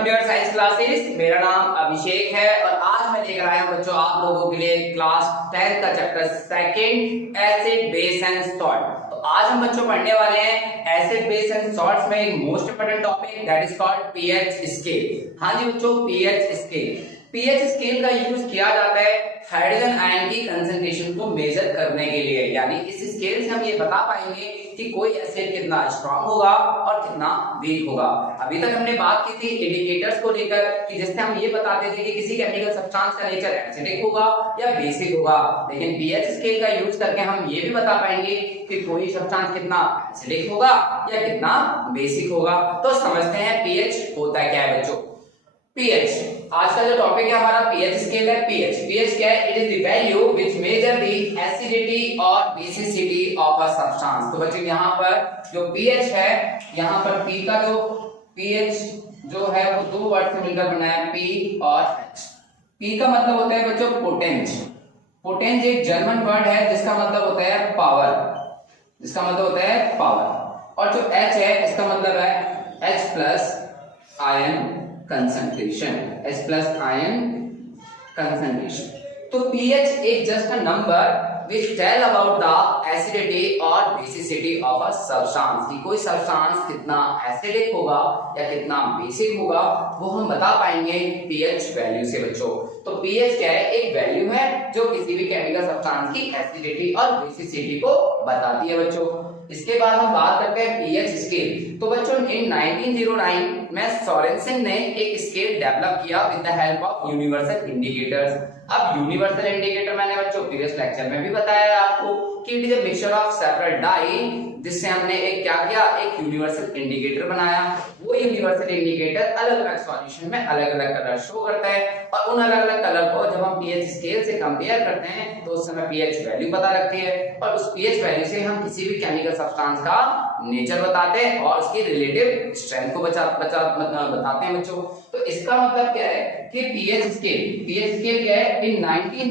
Welcome to your science classes. मेरा नाम अभिषेक है और आज मैं लेकर आया हूं बच्चों आप लोगों के लिए क्लास 10 का chapter second acid base and salt. तो आज हम बच्चों पढ़ने वाले हैं एसिड बेस एंड सॉल्ट्स में एक most important topic that is called pH scale. हाँ जी बच्चों, पीएच स्केल। पीएच स्केल का यूज किया जाता है हाइड्रोजन आयन की कंसंट्रेशन को मेजर करने के लिए, यानी इस स्केल से हम ये बता पाएंगे कि कोई एसिड कितना स्ट्रांग होगा और कितना वीक होगा। अभी तक हमने बात की थी इंडिकेटर्स को लेकर कि जिससे हम ये बताते थे कि किसी केमिकल सब्सटेंस का नेचर एसिडिक होगा या बेसिक होगा, लेकिन पीएच स्केल का यूज करके हम ये भी बता पाएंगे कि कोई सब्सटेंस कितना एसिडिक होगा या कितना बेसिक होगा। तो समझते हैं पीएच होता क्या है बच्चों। पीएच आज का जो टॉपिक है हमारा पीएच स्केल है। पीएच क्या है? It is the value which measure the acidity और बेसिसिटी ऑफ अ सब्सटेंस। तो बच्चों यहाँ पर जो पीएच है, यहाँ पर पी का जो पीएच जो है वो दो वर्ड से मिलकर बना है, पी और एच। पी का मतलब होता है बच्चों पोटेंज। पोटेंज एक जर्मन वर्ड है जिसका मतलब होता है पावर, जिसका मतलब होता है पावर। और जो एच है इसका मतलब है H plus ion concentration, H plus ion concentration। तो pH एक just a number which tell about the acidity or basicity of a substance। कि कोई substance कितना acidic होगा या कितना basic होगा वो हम बता पाएंगे pH वैल्यू से बच्चों। तो pH क्या है? एक वैल्यू है जो किसी भी केमिकल सब्सटेंस की एसिडिटी और बेसिसिटी को बताती है बच्चों। इसके बाद हम बात करते हैं पीएच स्केल। तो बच्चों इन 1909 में सोरेनसन ने एक स्केल डेवलप किया with the help of universal indicators. अब यूनिवर्सल इंडिकेटर मैंने बच्चों प्रीवियस लेक्चर में भी बताया आपको कि it is a mixture of separate dye, जिससे हमने एक क्या किया, एक यूनिवर्सल इंडिकेटर बनाया। वो यूनिवर्सल इंडिकेटर अलग अलग सॉल्यूशन में अलग अलग कलर शो करता है और उन अलग अलग कलर को जब हम पीएच स्केल से कंपेयर करते हैं तो उस समय पीएच वैल्यू पता लगती है और उस पीएच वैल्यू से हम किसी भी केमिकल सब्सटेंस का नेचर बताते हैं और उसकी रिलेटिव स्ट्रेंथ को बताते हैं बच्चों। तो इसका मतलब क्या है कि पीएच स्केल क्या है? इन 1909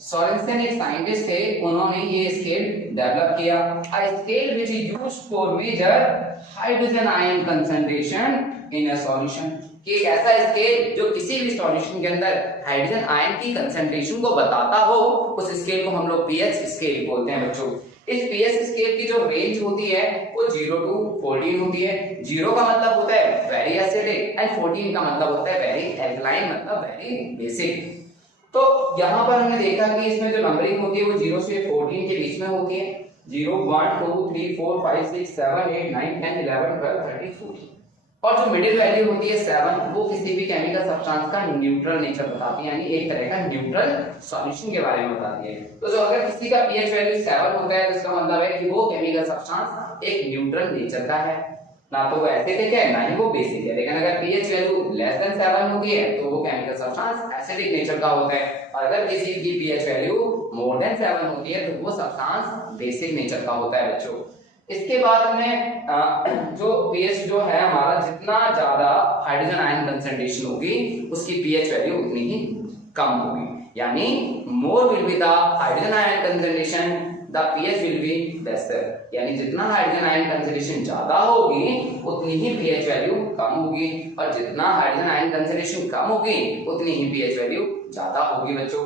सोरेनसन एक साइंटिस्ट थे, उन्होंने ये स्केल डेवलप किया। A scale which is used for major hydrogen ion concentration in a solution. कि एक ऐसा स्केल जो किसी भी सॉल्यूशन के अंदर हाइड्रोजन आयन की कंसंट्रेशन को बताता हो, उस स्केल को हम लोग पीएच स्केल बोलते हैं बच्चों। इस पीएच स्केल की जो रेंज होती है वो 0 to 14 होती है। 0 का मतलब होता है वेरी एसिडिक एंड 14 का मतलब होता है वेरी एल्कलाइन, मतलब वेरी बेसिक। तो यहाँ पर हमने देखा कि इसमें जो नंबरिंग होती है वो 0 से 14 के बीच में होती है। 0 1 2 3 4 5 6 7 8 9 10 11 12 13 14 और जो मिडिल वैल्यू होती है 7, वो किसी भी केमिकल सब्सटेंस का न्यूट्रल नेचर बताती है, यानी एक तरह का न्यूट्रल सॉल्यूशन के बारे में बताती है। तो जो अगर किसी का पीएच वैल्यू 7 होता है तो इसका मतलब है कि वो केमिकल सब्सटेंस एक न्यूट्रल नेचर का है, ना तो वो एसिडिक है ना ही वो बेसिक है। लेकिन अगर पीएच वैल्यू लेस देन 7 होती है तो वो केमिकल सब्सटेंस एसिडिक नेचर का होता है और अगर किसी की पीएच वैल्यू मोर देन 7 होती है तो वो सब्सटेंस बेसिक नेचर का होता है बच्चों। इसके बाद हमने जो पीएच जो है हमारा, जितना ज्यादा हाइड्रोजन आयन कंसंट्रेशन होगी उसकी पीएच वैल्यू उतनी ही कम होगी, यानी more will be the hydrogen ion concentration the pH will be lesser. यानी जितना हाइड्रोजन आयन कंसंट्रेशन ज्यादा होगी उतनी ही पीएच वैल्यू कम होगी और जितना हाइड्रोजन आयन कंसंट्रेशन कम होगी उतनी ही पीएच वैल्यू ज्यादा होगी बच्चों।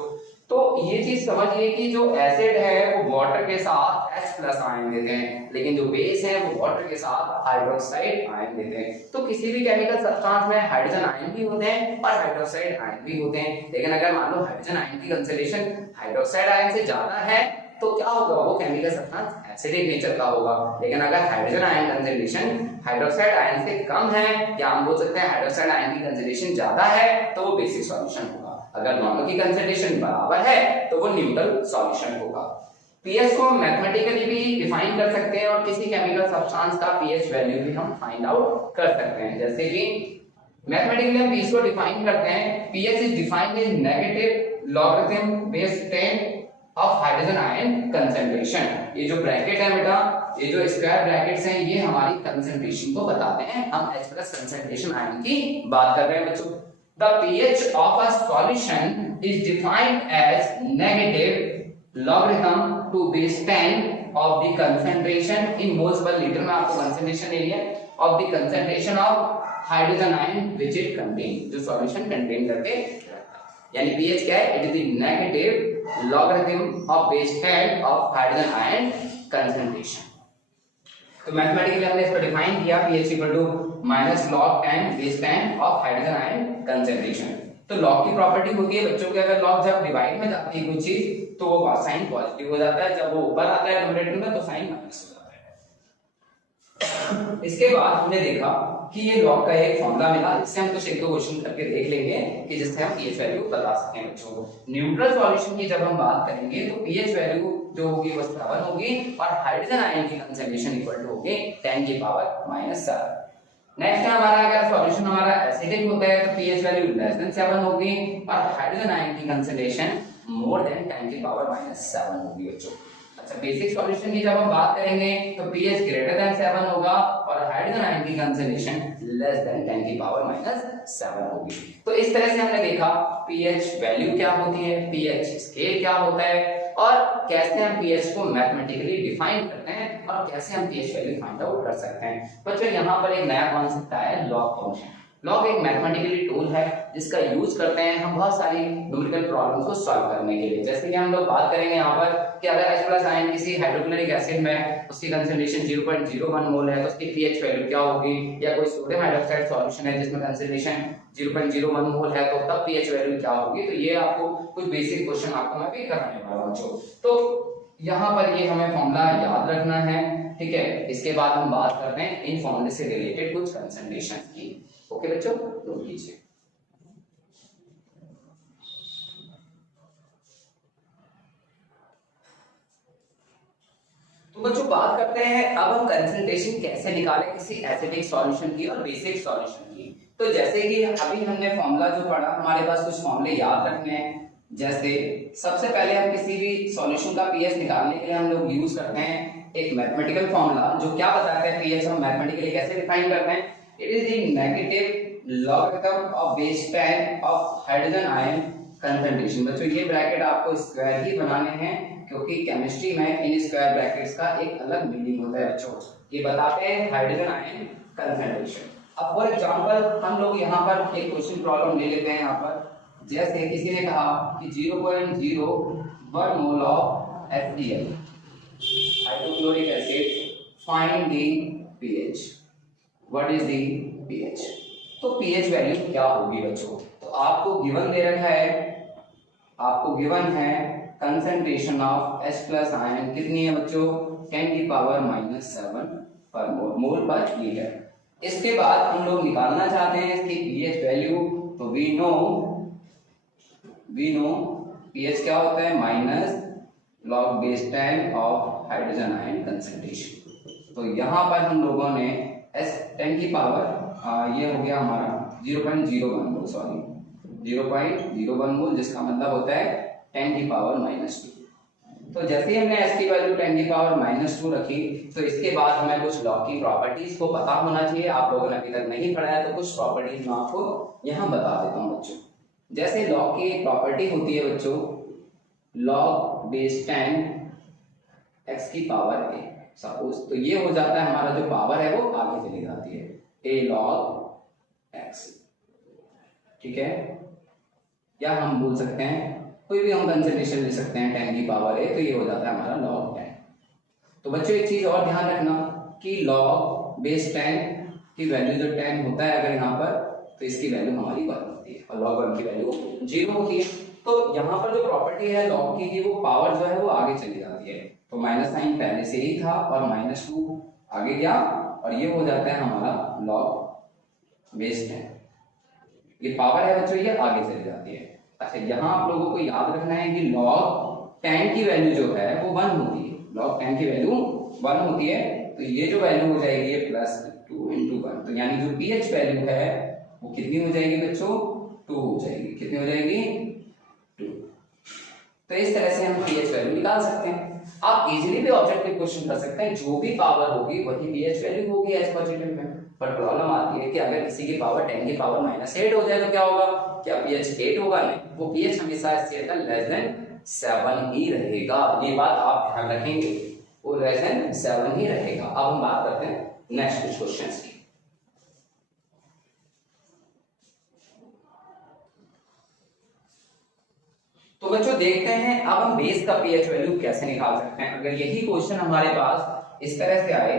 तो ये चीज समझिए कि जो एसिड है वो वाटर के साथ H+ आयन देते हैं, लेकिन जो बेस है वो वाटर के साथ हाइड्रोक्साइड आयन देते हैं। तो किसी भी केमिकल सब्सटेंस में हाइड्रोजन आयन भी होते हैं और हाइड्रोक्साइड आयन भी होते हैं, लेकिन अगर मान लो हाइड्रोजन आयन की कंसंट्रेशन हाइड्रोक्साइड आयन से ज्यादा है तो क्या होगा, वो केमिकल सब्सटेंस एसिडिक नेचर का होगा। लेकिन अगर hydrogen ion concentration hydroxide ion से कम है, या हम बोल सकते हैं हाइड्रोक्साइड आयन की कंसंट्रेशन ज्यादा है, तो वो बेसिक सॉल्यूशन होगा। अगर दोनों की कंसंट्रेशन बराबर है तो वो न्यूट्रल सॉल्यूशन होगा। पीएच को हम मैथमेटिकली भी डिफाइन कर सकते हैं और किसी केमिकल सब्सटेंस का पीएच वैल्यू भी हम फाइंड आउट कर सकते हैं। जैसे कि मैथमेटिकली हम पीएच को डिफाइन करते हैं, pH is defined as negative logarithm base 10 of hydrogen ion concentration. ये जो ब्रैकेट है बेटा, ये जो स्क्वायर ब्रैकेट्स हैं, ये हमारी कंसंट्रेशन को बताते हैं। हम H+ कंसंट्रेशन आयन की बात कर रहे हैं बच्चों। The pH of a solution is defined as negative logarithm to base 10 of the concentration in moles per litre में आपको कंसंट्रेशन ले लिया of the concentration of hydrogen ion which it contain, जो सॉल्यूशन कंटेन करके यानी pH क्या है, it is the negative logarithm of base 10 of hydrogen ion concentration. तो मैथमेटिकली हमने इसको डिफाइन किया pH equal to minus log 10 base 10 of hydrogen ion concentration. तो लॉग की प्रॉपर्टी होती है बच्चों की, अगर लॉग जब डिवाइड में जाती है कोई चीज तो वो साइन पॉजिटिव हो जाता है, जब वो ऊपर आता है न्यूमरेटर में तो साइन माइनस हो जाता है। इसके बाद हमने देखा कि ये लॉग का एक फॉर्मूला मिला, इससे हम कुछ एक दो क्वेश्चन करके देख लेंगे कि जिससे हम pH वैल्यू बता सकते हैं बच्चों को। न्यूट्रल सॉल्यूशन की जब हम बात करेंगे तो pH वैल्यू जो होगी वो 7 होगी और हाइड्रोजन आयन की कंसंट्रेशन इक्वल टू होगी 10 की पावर -7। नेक्स्ट है हमारा, अगर सॉल्यूशन हमारा एसिडिक होता है तो pH वैल्यू लेस देन 7 होगी और हाइड्रोजन आयन की कंसंट्रेशन मोर देन 10 की पावर -7 होगी बच्चों। अच्छा, बेसिक सॉल्यूशन की जब हम बात करेंगे तो pH ग्रेटर देन 7 होगा और हाइड्रोजन आयन की कंसंट्रेशन लेस देन 10 की पावर -7 होगी। तो इस तरह से हमने देखा pH वैल्यू क्या होती है, pH स्केल क्या होता है और कैसे हम pH को मैथमेटिकली डिफाइन करते हैं और कैसे हम pH वैल्यू फाइंड आउट कर सकते हैं। बच्चों यहाँ पर एक नया कॉन्सेप्ट आया है लॉग फंक्शन। लॉग एक मैथमेटिकली टूल है जिसका यूज करते हैं हम बहुत सारी न्यूमेरिकल प्रॉब्लम्स को सॉल्व करने के लिए। जैसे कि हम लोग बात करेंगे यहाँ पर कि अगर H+ आयन किसी हाइड्रोक्लोरिक एसिड में उसकी कंसंट्रेशन 0.01 मोल है तो उसकी pH वैल्यू क्या होगी, या कोई सोडियम हाइड्रोक्साइड सॉल्यूशन है जिसमें कंसंट्रेशन 0.01 मोल है तो तब pH वैल्यू क्या होगी। तो ये आपको कुछ बेसिक क्वेश्चन आपको मैं भी कराने वाला हूं बच्चों। तो यहाँ पर ये हमें फॉर्मूला याद रखना है, ठीक है। इसके बाद हम बात करते हैं इन फॉर्मूले से रिलेटेड कुछ कंसंट्रेशन की। ओके बच्चों, नोट कीजिए। तो बच्चों बात करते हैं अब हम कंसंट्रेशन कैसे निकालें किसी एसिडिक सॉल्यूशन की और बेसिक सॉल्यूशन की। तो जैसे कि अभी हमने फॉर्मूला जो पढ़ा, हमारे पास कुछ फॉर्मूले याद रखने हैं। जैसे सबसे पहले हम किसी भी सॉल्यूशन का pH निकालने के लिए हम लोग यूज करते हैं एक मैथमेटिकल फॉर्मूला जो क्या बताता है pH हम मैथमेटिकली कैसे डिफाइन करते हैं। It is the negative logarithm of base 10 of hydrogen ion concentration. बच्चों ये ब्रैकेट आपको स्क्वायर ही बनाने हैं क्योंकि केमिस्ट्री में इन स्क्वायर ब्रैकेट्स का एक अलग मीनिंग होता है बच्चों। ये बताते हैं हाइड्रोजन आयन कंसंट्रेशन। अब फॉर एग्जांपल हम लोग यहाँ पर एक क्वेश्चन प्रॉब्लम ले लेते हैं। यहाँ पर जैसे किसी ने कहा कि 0.01 mole of HCl hydrochloric acid find the pH। What is the pH? तो pH वैल्यू क्या होगी बच्चों? तो आपको गिवन दे रखा है, आपको गिवन है कंसंट्रेशन ऑफ H+ आयन कितनी है बच्चों, 10 की पावर -7 पर मोल पर लीटर। इसके बाद हम लोग निकालना चाहते हैं इसकी pH वैल्यू। तो वी नो pH क्या होता है, minus log base 10 of hydrogen ion concentration. तो यहाँ पर हम लोगों ने 10 की पावर ये हो गया हमारा 0.01 मोल, सॉरी 0.01 मोल, जिसका मतलब होता है 10 की पावर -2। तो जैसे ही हमने S की वैल्यू 10 की पावर -2 रखी तो इसके बाद हमें कुछ लॉग की प्रॉपर्टीज को पता होना चाहिए। आप लोगों ने अभी तक नहीं पढ़ा है तो कुछ प्रॉपर्टीज मैं आपको यहाँ बता देता हूँ बच्चों। जैसे लॉग की एक प्रॉपर्टी होती है बच्चों, लॉग बेस 10 x की पावर a सपोज। तो ये हो जाता है हमारा जो पावर है वो आगे चली जाती है a log x, ठीक है। या हम बोल सकते हैं कोई भी हम कंसंट्रेशन ले सकते हैं 10 की पावर a, तो ये हो जाता है हमारा log 10। तो बच्चों एक चीज और ध्यान रखना कि log बेस 10 की वैल्यू जो 10 होता है अगर यहाँ पर, तो इसकी वैल्यू हमारी 1 होती है और log 1 की वैल्यू 0 होती है। तो यहाँ पर जो प्रॉपर्टी है log की वो पावर जो है वो आगे चली जाती है। तो माइनस साइन पहले से ही था और -2 आगे गया और ये हो जाता है हमारा log बेस 10। ये पावर है बच्चों, ये आगे चली जाती है। अच्छा, यहाँ आप लोगों को याद रखना है कि log 10 की वैल्यू जो है वो 1 होती है। log 10 की वैल्यू 1 होती है, तो ये जो वैल्यू हो जाएगी ये +2 × 1। तो यानी जो pH वैल्यू है वो कितनी हो जाएगी बच्चों, 2 हो जाएगी। कितनी हो जाएगी, 2। तो इस तरह से हम pH वैल्यू निकाल सकते हैं। आप इजीली भी ऑब्जेक्टिव क्वेश्चन कर सकते हैं, जो भी पावर होगी वही pH वैल्यू होगी एज पॉजिटिव में। पर प्रॉब्लम आती है कि अगर किसी की पावर 10 की पावर -8 हो जाए तो क्या होगा, क्या pH 8 होगा? नहीं, वो pH हमेशा लेस देन 7 ही रहेगा। ये बात आप ध्यान रखेंगे। वो लेस देन 7 ही रहेगा। अब हम बात करते हैं नेक्स्ट कुछ क्वेश्चंस की। तो बच्चों देखते हैं अब हम बेस का पीएच वैल्यू कैसे निकाल सकते हैं। अगर यही क्वेश्चन हमारे पास इस तरह से आए,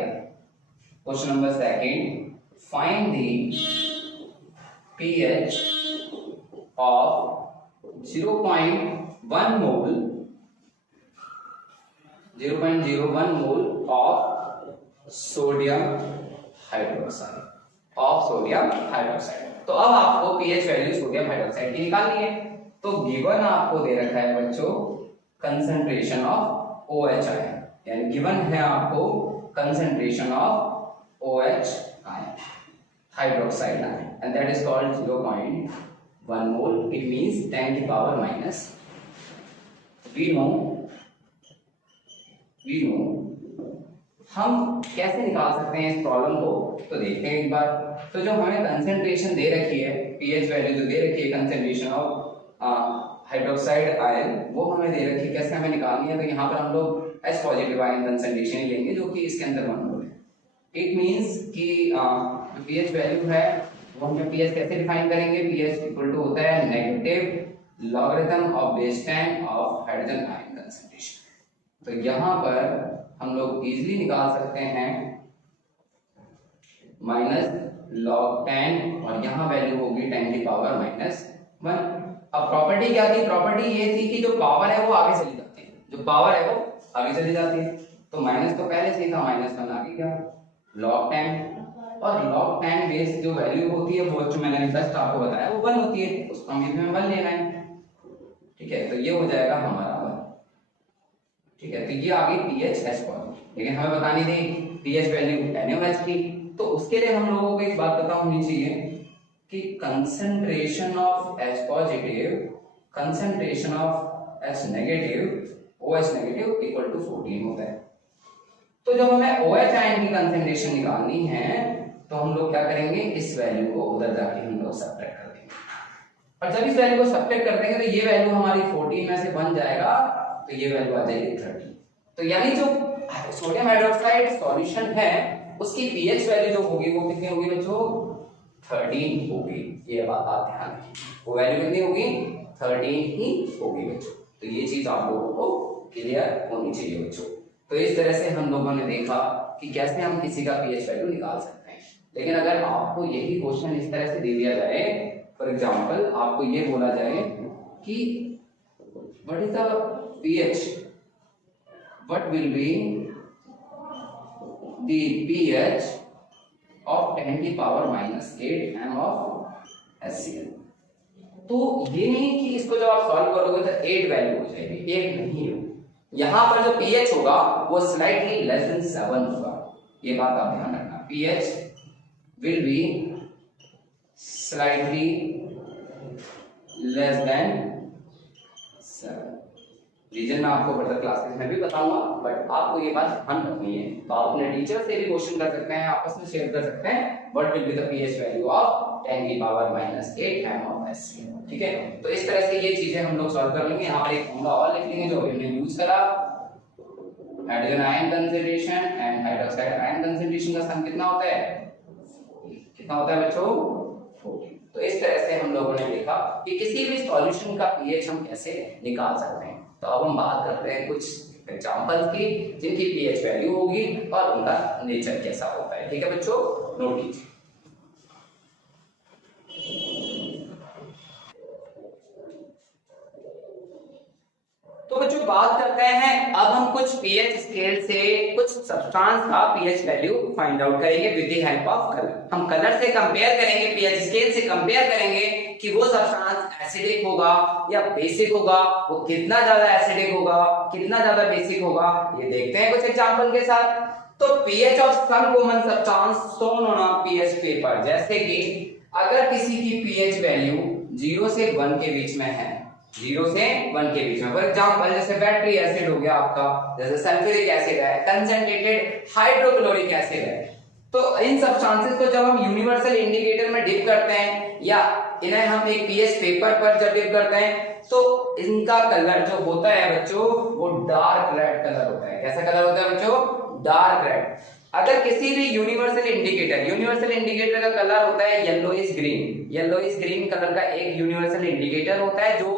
question number second, find the pH of 0.1 mole 0.01 mole of sodium hydroxide तो अब आपको पीएच वैल्यू सोडियम हाइड्रोक्साइड की निकालनी है। तो गिवन आपको दे रखा है बच्चों कंसंट्रेशन ऑफ OH आयन, यानी गिवन है आपको concentration of OH ion hydroxide ion and that is called 0.1 mole. It means 10 की पावर माइनस। वी नो हम कैसे निकाल सकते हैं इस प्रॉब्लम को, तो देखते हैं एक बार। तो जो हमें कंसंट्रेशन दे रखी है, पीएच वैल्यू जो दे रखी है कंसंट्रेशन ऑफ हाइड्रोक्साइड आयन, वो हमें दे रखी है, कैसे हमें निकालनी है। तो यहाँ पर हम लोग H पॉजिटिव आयन कंसंट्रेशन लेंगे जो कि इसके अंदर 1 मोल है। इट मींस कि जो पीएच वैल्यू है वो हम पीएच कैसे डिफाइन करेंगे, पीएच इक्वल टू होता है negative logarithm of base 10 of hydrogen ion concentration. तो यहाँ पर हम लोग इजीली निकाल सकते हैं माइनस लॉग 10 और यहाँ वैल्यू होगी 10 की पावर माइनस 1। अब प्रॉपर्टी क्या थी, प्रॉपर्टी ये थी कि जो पावर है वो आगे चली जाती है, जो पावर है वो आगे चली जाती है। तो माइनस तो पहले से ही था, -1 आगे गया log 10 और log 10 बेस जो वैल्यू होती है वो जो मैंने जस्ट आपको बताया वो 1 होती है, उसको हम इसमें 1 ले रहे हैं। ठीक है, तो ये हो जाएगा हमारा 1। ठीक है, तो ये आ गई पीएच H पॉजिटिव, लेकिन हमें बतानी थी पीएच वैल्यू NaOH की। तो उसके लिए हम लोगों को एक बात पता होनी चाहिए कि concentration of H positive, concentration of H negative, OH negative equal to 14 होता है। तो जब हमें OH आयन की कंसंट्रेशन निकालनी है तो हम लोग क्या करेंगे, इस वैल्यू को उधर जाके हम लोग सब्ट्रैक्ट कर देंगे, और जब इस वैल्यू को सब्ट्रैक्ट कर देंगे तो ये वैल्यू हमारी 14 में से बन जाएगा, तो ये वैल्यू आ जाएगी 30। तो यानी जो सोडियम हाइड्रोक्साइड सॉल्यूशन है उसकी पीएच वैल्यू जो होगी वो कितनी होगी बच्चों, 13 होगी। ये बात आप ध्यान रखिए, वो वैल्यू कितनी होगी, 13 ही होगी बच्चों। तो ये चीज आप लोगों को क्लियर होनी चाहिए बच्चों। तो इस तरह से हम लोगों ने देखा कि कैसे हम किसी का पीएच वैल्यू निकाल सकते हैं। लेकिन अगर आपको यही क्वेश्चन इस तरह से दे दिया जाए, फॉर एग्जांपल आपको ये बोला जाए कि what is the pH, what will be the pH of 10 की पावर -8 m ऑफ HCl। तो ये नहीं कि इसको जब आप सॉल्व करोगे तो 8 वैल्यू हो जाएगी, 1 नहीं हो। यहां पर जो pH होगा वो स्लाइटली लेस देन 7 होगा, ये बात आप ध्यान रखना। pH will be slightly less than 7। Reason मैं आपको फर्दर क्लासेस में भी बताऊंगा, बट आपको ये बात ध्यान रखनी है। तो आप अपने टीचर से भी क्वेश्चन कर सकते हैं, आपस में शेयर कर सकते हैं, what will be the pH value of 10 की पावर -8 m ऑफ HCl। ठीक है, तो इस तरह से ये चीजें हम लोग सॉल्व कर लेंगे। यहाँ पर एक फॉर्मूला और लिख लेंगे जो हमने यूज करा, hydrogen ion concentration and hydroxide ion concentration का सम कितना होता है, कितना होता है बच्चों, 14। तो इस तरह से हम लोगों ने देखा कि किसी भी सॉल्यूशन का पीएच हम कैसे निकाल सकते हैं। तो अब हम बात करते हैं कुछ एग्जांपल्स की जिनकी पीएच वैल्यू होगी और उनका नेचर कैसा होता है। ठीक है बच्चों, नोट कीजिए। तो बच्चों बात करते हैं अब हम कुछ पीएच स्केल से कुछ सब्सटेंस का पीएच वैल्यू फाइंड आउट करेंगे with the help of colour. हम कलर से कंपेयर करेंगे, पीएच स्केल से कंपेयर करेंगे कि वो सब्सटेंस एसिडिक होगा या बेसिक होगा, वो कितना ज्यादा एसिडिक होगा, कितना ज्यादा बेसिक होगा, ये देखते हैं कुछ एग्जांपल के साथ। तो pH of some common substance shown on a pH paper, जैसे कि अगर किसी की पीएच वैल्यू 0 से 1 के बीच में है, 0 से 1 के बीच में, फॉर एग्जांपल जैसे बैटरी एसिड हो गया आपका, जैसे सल्फ्यूरिक एसिड है, कंसंट्रेटेड हाइड्रोक्लोरिक एसिड है, तो इन सब्सटेंसेस को जब हम यूनिवर्सल इंडिकेटर में डिप करते हैं या इन्हें हम एक पीएच पेपर पर जब डिप करते हैं तो इनका कलर जो होता है बच्चों वो डार्क रेड कलर होता है। कैसा कलर होता है बच्चों? Dark red. अगर किसी भी यूनिवर्सल इंडिकेटर का कलर होता है येलोइश ग्रीन कलर का एक यूनिवर्सल इंडिकेटर होता है जो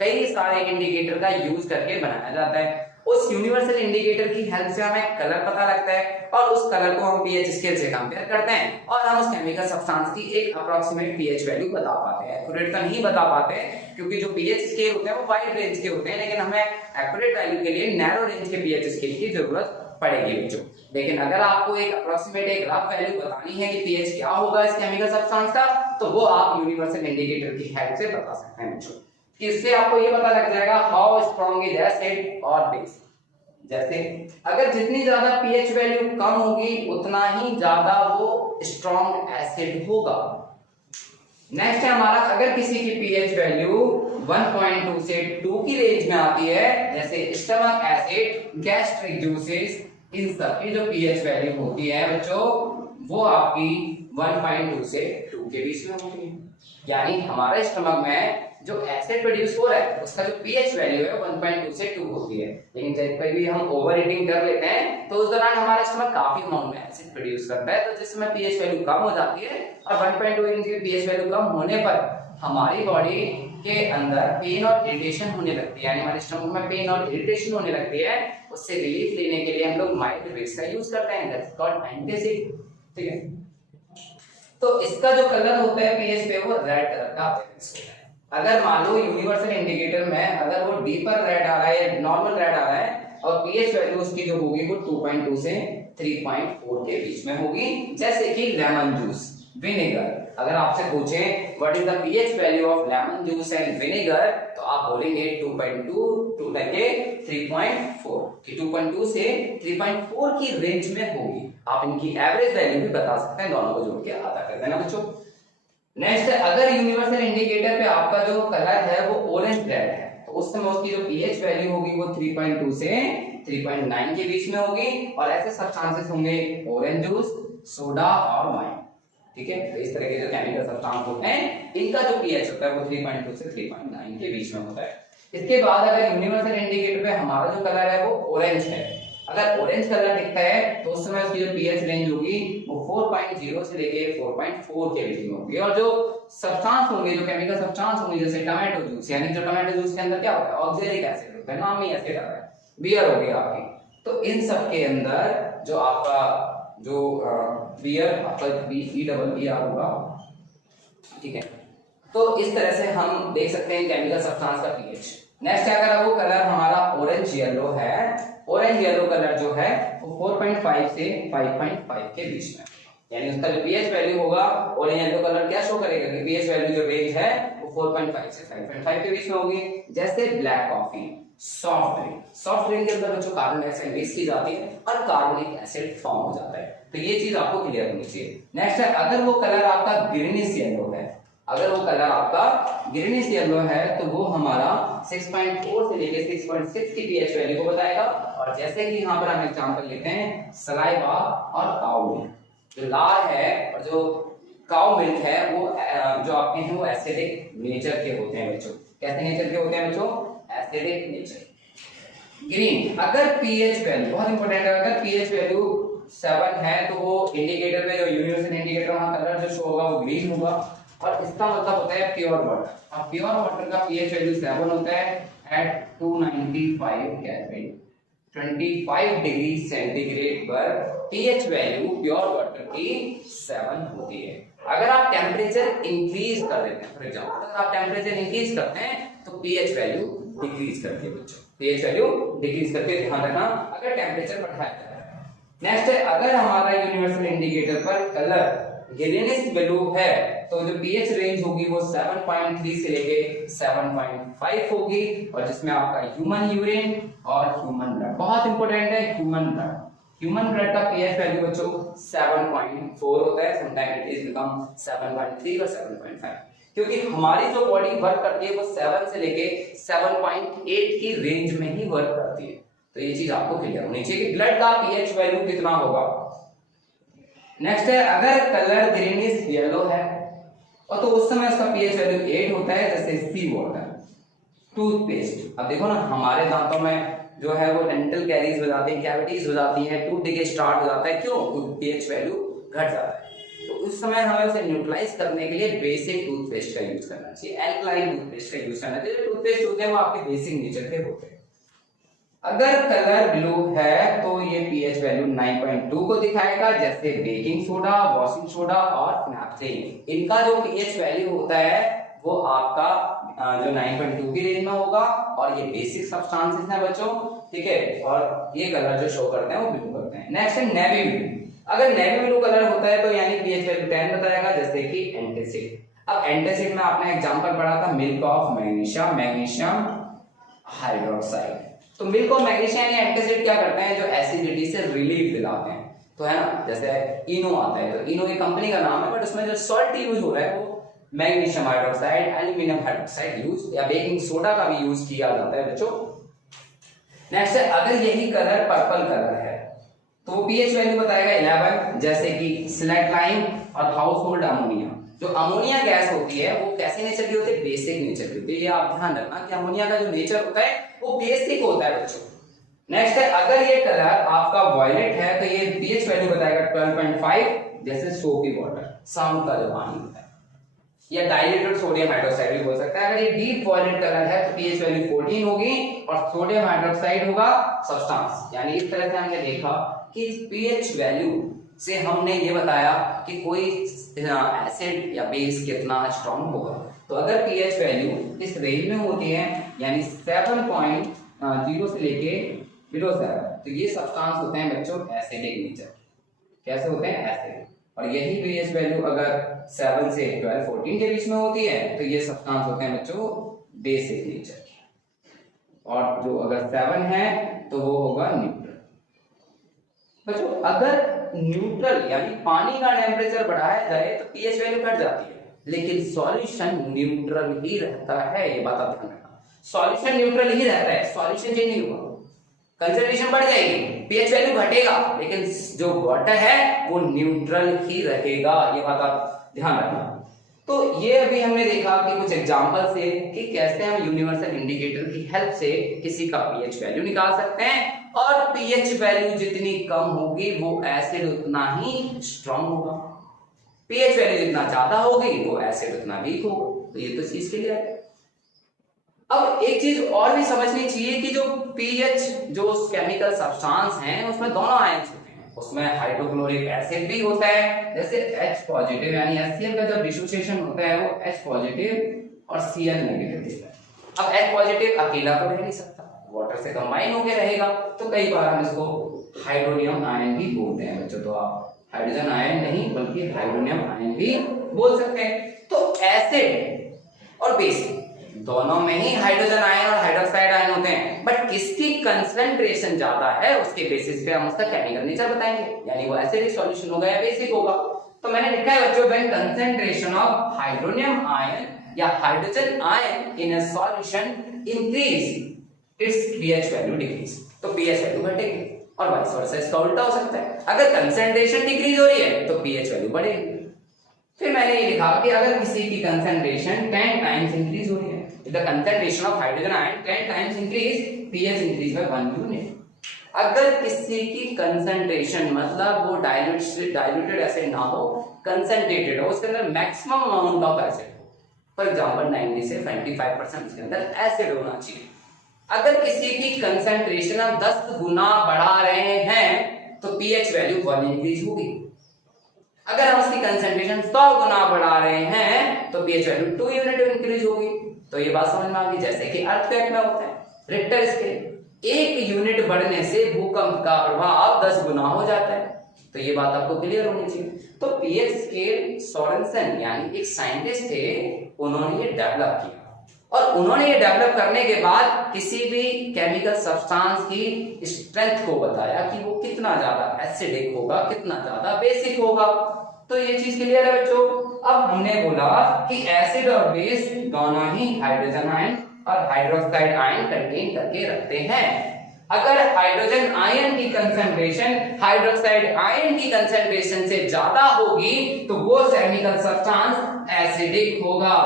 कई सारे इंडिकेटर का यूज करके बनाया जाता है। उस यूनिवर्सल इंडिकेटर की हेल्प से हमें कलर पता लगता है और उस कलर को हम पीएच स्केल से कंपेयर करते हैं और हम उस केमिकल सब्सटेंस की एक अप्रोक्सीमेट पीएच वैल्यू बता पाते हैं। एक्यूरेट तो नहीं बता पाते क्योंकि जो पीएच स्केल होते हैं वो वाइड रेंज के होते हैं, लेकिन हमें एक्यूरेट वैल्यू के लिए नैरो रेंज के पीएच स्केल की जरूरत पड़ेगी बच्चों। लेकिन अगर आपको एक अप्रोक्सीमेट एक रफ वैल्यू बतानी है कि पीएच क्या होगा इस केमिकल सब्सटेंस का, तो वो आप यूनिवर्सल इंडिकेटर की हेल्प से बता सकते हैं बच्चों। इससे आपको ये पता लग जाएगा हाउ स्ट्रांग इज एसिड और बेस। जैसे अगर जितनी ज्यादा पीएच वैल्यू कम होगी उतना ही ज्यादा वो स्ट्रांग एसिड होगा। नेक्स्ट है हमारा, अगर किसी की पीएच वैल्यू 1.2 से 2 की रेंज में आती है, जैसे स्टमक एसिड, गैस्ट्रिक जूसेस, इन सब की जो पीएच वैल्यू होती है बच्चों वो आपकी 1.2 से 2 के बीच में होती है। यानी हमारे स्टमक में जो एसिड प्रोड्यूस हो रहा है उसका जो पीएच वैल्यू है 1.2 से 2 होती है। लेकिन जब कभी हम ओवर ईटिंग कर लेते हैं तो उस दौरान हमारा स्टमक काफी अमाउंट में एसिड प्रोड्यूस करता है, तो जिस समय पीएच वैल्यू कम हो जाती है और 1.2 की पीएच वैल्यू कम होने पर हमारी बॉडी के अंदर पेन और इरिटेशन होने लगती है, यानी हमारे स्टमक में पेन और इरिटेशन होने लगती है। उससे रिलीफ लेने के लिए हम लोग माइल्ड विक्स का यूज करते हैं, दैट्स कॉल्ड एंटासिड। ठीक है, तो इसका जो कलर होता है पीएच पे वो रेड कलर का होता है। अगर मान लो यूनिवर्सल इंडिकेटर में अगर वो डीपर रेड आ रहा है या नॉर्मल रेड आ रहा है और पीएच वैल्यू उसकी जो होगी वो 2.2 से 3.4 के बीच में होगी, जैसे कि लेमन जूस, विनेगर। अगर आपसे पूछे what is the pH value of lemon juice and vinegar तो आप बोलेंगे 2.2 टू लेके 3.4 कि 2.2 से 3.4 की रेंज में होगी। आप इनकी एवरेज वैल्यू भी बता सकते हैं, दोनों को जोड़ के आधा कर देना बच्चों। नेक्स्ट, अगर यूनिवर्सल इंडिकेटर पे आपका जो कलर है वो ऑरेंज रेड है तो उस समय उसकी जो पीएच वैल्यू होगी वो 3.2 से 3.9 के बीच में होगी और ऐसे सब्सटेंसेस होंगे ऑरेंज जूस, सोडा और वाइन। ठीक है, तो इस तरह के जो केमिकल सब्सटेंस होते हैं इनका जो पीएच होता है वो 3.2 से 3.9 के बीच में होता है। इसके बाद अगर यूनिवर्सल इंडिकेटर पे हमारा जो कलर है वो ऑरेंज है, अगर ऑरेंज कलर दिखता है तो उस समय उसकी जो पीएच रेंज होगी वो 4.0 से लेके 4.4 के बीच में होगी। और जो सब्सटेंस होंगे, जो केमिकल सब्सटेंस होंगे, जैसे टोमेटो जूस, यानी जो टोमेटो जूस के अंदर क्या होता है ऑक्सैलिक एसिड होता है, नाम ही एसिड आ रहा है, बियर हो गया आपकी, तो इन सब के अंदर जो आपका जो बियर आपका BER होगा। ठीक है, तो इस तरह से हम देख सकते हैं केमिकल सब्सटेंस का पीएच। नेक्स्ट अगर वो कलर हमारा ऑरेंज येलो है, ऑरेंज येलो कलर जो है वो 4.5 से 5.5 के बीच में, यानी उसका जो पीएच वैल्यू होगा ऑरेंज येलो कलर क्या शो करेगा कि पीएच वैल्यू जो रेंज है वो 4.5 से 5.5 के बीच में होगी। जैसे ब्लैक कॉफी, सॉफ्ट ड्रिंक के अंदर जो कार्बन डाइऑक्साइड मिक्स की जाती है और कार्बोनिक एसिड फॉर्म हो जाता है, तो ये चीज आपको क्लियर होनी चाहिए। नेक्स्ट है, अगर वो कलर आपका ग्रीनिश येलो है, अगर वो कलर आपका ग्रीनिश येलो है तो वो हमारा 6.4 से लेके 6.6 की पीएच वैल्यू को बताएगा। और जैसे कि यहाँ पर हम एग्जांपल लेते हैं सलाइवा और काऊ मिल्क, जो लार है और जो काऊ मिल्क है वो जो आपके हैं वो एसिडिक नेचर के होते हैं बच्चों। कैसे नेचर के होते हैं बच्चों? Acidic nature. ग्रीन, अगर पीएच वैल्यू बहुत इंपॉर्टेंट है, अगर पीएच वैल्यू 7 है तो वो इंडिकेटर पे जो यूनिवर्सल इंडिकेटर वहां कलर जो शो होगा वो ग्रीन होगा और इसका मतलब होता है प्योर वाटर। अब प्योर वाटर का पीएच वैल्यू 7 होता है एट 295 केल्विन, 25 डिग्री सेंटीग्रेड पर पीएच वैल्यू प्योर वाटर की 7 होती है। अगर आप टेम्परेचर इंक्रीज कर देते हैं, फॉर एग्जांपल अगर आप टेम्परेचर इंक्रीज करते हैं तो पीएच वैल्यू डिक्रीज करती है बच्चों, पीएच वैल्यू डिक्रीज करती है, ध्यान रखना अगर टेम्परेचर बढ़ाया जाए। नेक्स्ट है, अगर हमारा यूनिवर्सल इंडिकेटर पर कलर ग्रीनिश ब्लू है तो जो पीएच रेंज होगी वो 7.3 से लेके 7.5 होगी और जिसमें आपका ह्यूमन यूरिन और ह्यूमन ब्लड बहुत इंपॉर्टेंट है। ह्यूमन ब्लड का पीएच वैल्यू बच्चों 7.4 होता है, समटाइम इट इज बिकम 7.3 और 7.5, क्योंकि हमारी जो बॉडी वर्क करती है वो 7 से लेके 7.8 की रेंज में ही वर्क करती है। तो ये चीज आपको क्लियर होनी चाहिए कि ब्लड का पीएच वैल्यू कितना होगा। नेक्स्ट है अगर कलर ग्रीन इज येलो है और तो उस समय उसका पीएच वैल्यू 8 होता है, जैसे सी वाटर, टूथपेस्ट। अब देखो ना हमारे दांतों में जो है वो डेंटल कैरीज हो जाती है, कैविटीज हो जाती है, टूथ डिके स्टार्ट हो जाता है, क्यों? पीएच वैल्यू घट जाता है। तो उस समय हमें उसे न्यूट्रलाइज करने के लिए बेसिक टूथपेस्ट का यूज करना चाहिए, एल्कलाइन टूथपेस्ट का यूज करना चाहिए। टूथपेस्ट होते हैं वो आपके बेसिक नेचर के होते हैं। अगर कलर ब्लू है तो ये पीएच वैल्यू 9.2 को दिखाएगा, जैसे बेकिंग सोडा, वॉशिंग सोडा और नैपथलीन। इनका जो पीएच वैल्यू होता है वो आपका जो 9.2 की रेंज में होगा और ये बेसिक सब्सटेंसेस हैं बच्चों, ठीक है। और ये कलर जो शो करते हैं वो ब्लू करते हैं। नेक्स्ट है नेवी ब्लू। अगर नेवी ब्लू कलर होता है तो यानी पीएच वैल्यू 10 बताएगा, जैसे कि एंटासिड। अब एंटासिड में आपने एग्जांपल पढ़ा था milk of magnesium, magnesium hydroxide. तो मिल्क और मैग्नीशियम या एंटासिड क्या करते हैं, जो एसिडिटी से रिलीफ दिलाते हैं, तो है ना। जैसे इनो आता है, तो इनो एक कंपनी का नाम है, बट उसमें जो सॉल्ट यूज हो रहा है वो magnesium hydroxide, aluminium hydroxide use या बेकिंग सोडा का भी यूज किया जाता है बच्चों। नेक्स्ट है अगर यही कलर पर्पल कलर है तो पीएच वैल्यू बताएगा 11, जैसे कि स्लेटलाइन और हाउसहोल्ड अमोनिया। जो अमोनिया गैस होती है वो कैसे नेचर की होती है, बेसिक नेचर की होती है। ये आप ध्यान रखना कि अमोनिया का जो नेचर होता है वो बेसिक होता है बच्चों। नेक्स्ट है अगर ये कलर आपका वॉयलेट है तो ये पीएच वैल्यू बताएगा 12.5, जैसे सोपी वाटर, सामुद्र का जो पानी होता है, या डाइल्यूटेड सोडियम हाइड्रोक्साइड भी बोल सकते हैं। अगर ये डीप वॉयलेट कलर है तो पीएच वैल्यू 14 होगी और सोडियम हाइड्रोक्साइड होगा सब्सटेंस। यानी इस तरह से हमने देखा कि पीएच वैल्यू से हमने ये बताया कि कोई एसिड या बेस कितना स्ट्रॉन्ग होगा। तो अगर पीएच वैल्यू इस रेंज में होती है यानी 7.0 से लेके 0.7, तो ये सब्सटेंस होते हैं बच्चों एसिडिक नेचर। कैसे होते हैं? एसिडिक। और यही पीएच वैल्यू अगर 7 से 12, 14 के बीच में होती है तो ये सब्सटेंस होते हैं बच्चों बेसिक नेचर के। और जो अगर 7 है तो वो होगा न्यूट्रल। बच्चों अगर न्यूट्रल यानी पानी का टेम्परेचर बढ़ाया जाए तो पीएच वैल्यू घट जाती है, लेकिन सॉल्यूशन न्यूट्रल ही रहता है। ये बात आप ध्यान रखना, सॉल्यूशन न्यूट्रल ही रहता है, सॉल्यूशन चेंज नहीं होगा। कंसंट्रेशन बढ़ जाएगी, पीएच वैल्यू घटेगा, लेकिन जो वाटर है वो न्यूट्रल ही रहेगा। ये बात आप ध्यान रखना। तो ये अभी हमने देखा कि कुछ एग्जांपल से कि कैसे हम यूनिवर्सल इंडिकेटर की हेल्प से किसी का पीएच वैल्यू निकाल सकते हैं। और पीएच वैल्यू जितनी कम होगी वो एसिड उतना ही स्ट्रॉन्ग होगा, पीएच वैल्यू जितना ज्यादा होगी वो एसिड उतना वीक होगा। तो ये तो चीज के लिए है। अब एक चीज और भी समझनी चाहिए कि जो पीएच जो केमिकल सब्सटेंस हैं उसमें दोनों आयंस होते हैं, उसमें हाइड्रोक्लोरिक एसिड भी होता है, जैसे H पॉजिटिव यानी HCl का जब डिसोसिएशन होता है वो H पॉजिटिव और Cl नेगेटिव देता है। अब H पॉजिटिव अकेला तो रह नहीं सकता, वाटर से कंबाइन होकर रहेगा, तो कई बार हम इसको हाइड्रोनियम आयन भी बोलते हैं बच्चों। तो आप हाइड्रोजन आयन नहीं बल्कि हाइड्रोनियम आयन भी बोल सकते हैं। तो एसिड और बेस दोनों में ही हाइड्रोजन आयन और हाइड्रोक्साइड आयन होते हैं, बट किसकी कंसंट्रेशन ज्यादा है उसके बेसिस पे हम उसका केमिकल नेचर बताएंगे, यानी वो एसिडिक सॉल्यूशन होगा या बेसिक होगा। तो मैंने लिखा है बच्चों, when concentration of hydronium ion या hydrogen ion in a solution increase its pH value decrease, तो पीएच वैल्यू घटेगी। और वाइस वर्सा इसका उल्टा हो सकता है, अगर कंसंट्रेशन डिक्रीज हो रही है तो पीएच वैल्यू बढ़ेगी। फिर मैंने ये लिखा कि अगर किसी की कंसंट्रेशन 10 टाइम्स इंक्रीज हो रही है, the concentration of hydrogen ion 10 times increase, pH increase by 1 unit। अगर किसी की कंसंट्रेशन मतलब वो डाइल्यूटेड एसिड ना हो, कंसंट्रेटेड हो, उसके अंदर मैक्सिमम अमाउंट ऑफ एसिड हो, फॉर एग्जांपल 90 से 25% उसके अंदर एसिड होना चाहिए। अगर किसी की कंसंट्रेशन हम 10 गुना बढ़ा रहे हैं तो पीएच वैल्यू 1 इंक्रीज होगी। अगर हम उसकी कंसंट्रेशन 100 गुना बढ़ा रहे हैं तो पीएच वैल्यू 2 यूनिट इंक्रीज होगी। तो ये बात समझ में आ गई, जैसे कि अर्थक्वेक में होता है रिक्टर स्केल, 1 यूनिट बढ़ने से भूकंप का प्रभाव 10 गुना हो जाता है। तो ये बात आपको क्लियर होनी चाहिए। तो पीएच स्केल सोरेनसन यानी एक साइंटिस्ट थे, उन्होंने ये डेवलप किया और उन्होंने ये डेवलप करने के बाद किसी भी केमिकल सब्सटेंस की स्ट्रेंथ को बताया कि वो कितना ज्यादा एसिडिक होगा, कितना ज्यादा बेसिक होगा। तो ये चीज क्लियर है बच्चों। अब हमने बोला कि एसिड और बेस दोनों ही हाइड्रोजन आयन और हाइड्रोक्साइड आयन कंटेन करके रखते हैं। अगर हाइड्रोजन आयन की कंसंट्रेशन हाइड्रोक्साइड आयन की कंसंट्रेशन से ज्यादा होगी तो वो केमिकल सब्सटेंस एसिडिक होगा,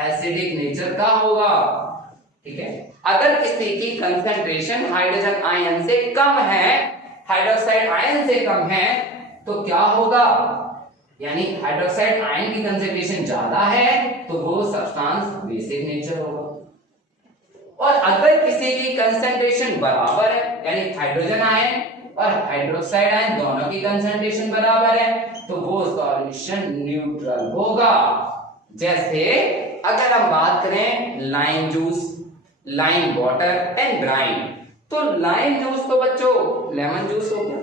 एसिडिक नेचर का होगा। ठीक है, अगर किसी की कंसंट्रेशन हाइड्रोजन आयन से कम है, हाइड्रोक्साइड आयन से कम है, तो क्या होगा, यानी हाइड्रोक्साइड आयन की कंसंट्रेशन ज्यादा है तो वो सब्सटेंस बेसिक नेचर होगा। और अगर किसी की कंसंट्रेशन बराबर है, यानी हाइड्रोजन आयन और हाइड्रोक्साइड आयन दोनों की कंसंट्रेशन बराबर है, तो वो सॉल्यूशन न्यूट्रल होगा। जैसे अगर हम बात करें lime juice, lime water and brine, तो लाइम जूस तो बच्चों लेमन जूस हो गया,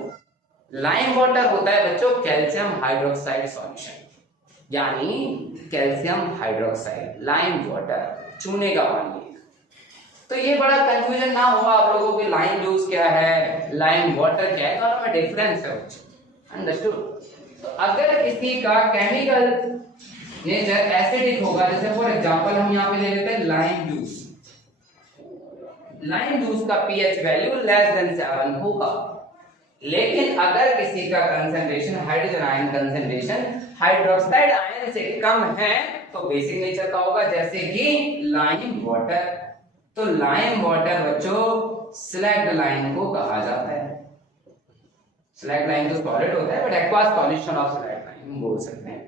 लाइम वाटर होता है बच्चों कैल्शियम हाइड्रोक्साइड सॉल्यूशन, यानी कैल्शियम हाइड्रोक्साइड लाइम वाटर, चूने का पानी। तो ये बड़ा कंफ्यूजन ना हो आप लोगों को, लाइम जूस क्या है, लाइम वाटर क्या है, दोनों में डिफरेंस है बच्चों, अंडरस्टूड। तो अगर किसी का केमिकल नेचर एसिडिक होगा, जैसे फॉर एग्जांपल हम यहाँ पे ले लेते हैं लाइम जूस, लाइम जूस का पीएच वैल्यू लेस देन 7 होगा, लेकिन अगर किसी का concentration hydrogen ion concentration hydroxide ion से कम है तो बेसिक नेचर का होगा, जैसे कि लाइम वाटर। तो लाइम वाटर बच्चों स्लैक्ड लाइम को कहा जाता है, स्लैक्ड लाइम तो सॉलिड होता है but aqueous solution of slaked lime बोल सकते हैं।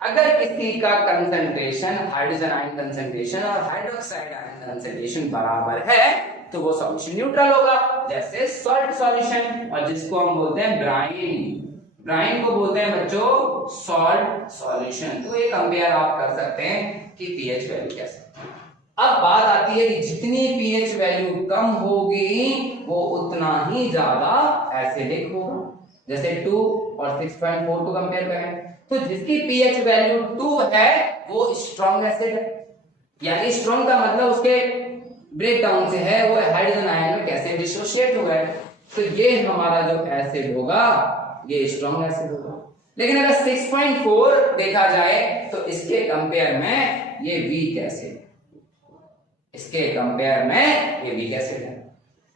अगर किसी का कंसंट्रेशन हाइड्रोजन आयन कंसंट्रेशन और हाइड्रोक्साइड आयन कंसंट्रेशन बराबर है तो वो सॉल्यूशन न्यूट्रल होगा, जैसे सॉल्ट सॉल्यूशन, और जिसको हम बोलते हैं ब्राइन, ब्राइन को बोलते हैं बच्चों सॉल्ट सॉल्यूशन। तो ये कंपेयर आप कर सकते हैं कि पीएच वैल्यू कैसे। अब बात आती है कि जितनी पीएच वैल्यू कम होगी वो उतना ही ज्यादा एसिडिक होगा, जैसे 2 और 6.4 को कंपेयर करें तो जिसकी पीएच वैल्यू 2 है वो स्ट्रॉन्ग एसिड है, यानी स्ट्रॉन्ग का मतलब उसके ब्रेक डाउन से है, वो हाइड्रोजन आयन में कैसे डिसोसिएट हुआ है, तो ये हमारा जो एसिड होगा ये स्ट्रॉन्ग एसिड होगा। लेकिन अगर 6.4 देखा जाए तो इसके कंपेयर में ये वीक एसिड, इसके कंपेयर में ये वीक एसिड है।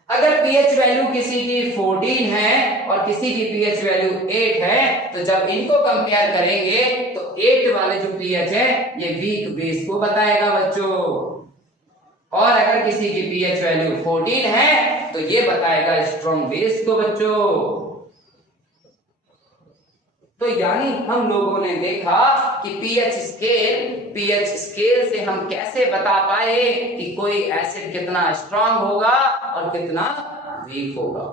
अगर पीएच वैल्यू किसी की 14 है और किसी की पीएच वैल्यू 8 है तो जब इनको कंपेयर करेंगे तो 8 वाले जो पीएच है ये वीक बेस को बताएगा बच्चों, और अगर किसी की पीएच वैल्यू 14 है तो ये बताएगा स्ट्रॉन्ग बेस को बच्चों। तो यानी हम लोगों ने देखा कि पीएच स्केल से हम कैसे बता पाए कि कोई एसिड कितना स्ट्रांग होगा और कितना वीक होगा।